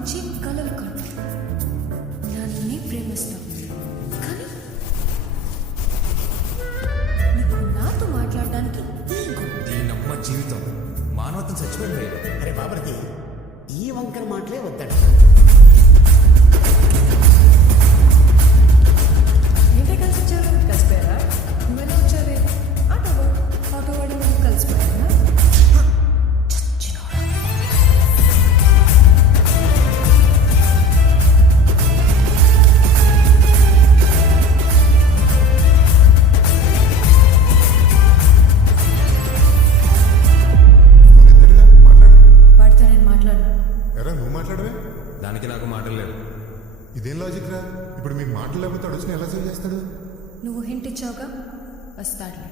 గురించి కలలు కాదు, నన్నే ప్రేమిస్తావు. కానీ నీకు నాతో మాట్లాడడానికి దీనమ్మ జీవితం మానవత్వం చచ్చిపోయింది. అరే బాబర్ది, ఈ వంకర మాటలే వద్దాడు. ఏంటే కలిసి వచ్చారు? కలిసిపోయారా? నువ్వెలా వచ్చావే? ఆటో వాడి నువ్వు కలిసిపోయారా? వాడితో నేను మాట్లాడను. ఎరా నువ్వు మాట్లాడవే? దానికి నాకు మాటలు లేవు. ఇదేం లాజిక్ రా? ఇప్పుడు మీకు మాటలు లేకపోతే అడుగుని ఎలా సేవ్ చేస్తాడు? నువ్వు హింట్ ఇచ్చావుగా, వస్తాడులే.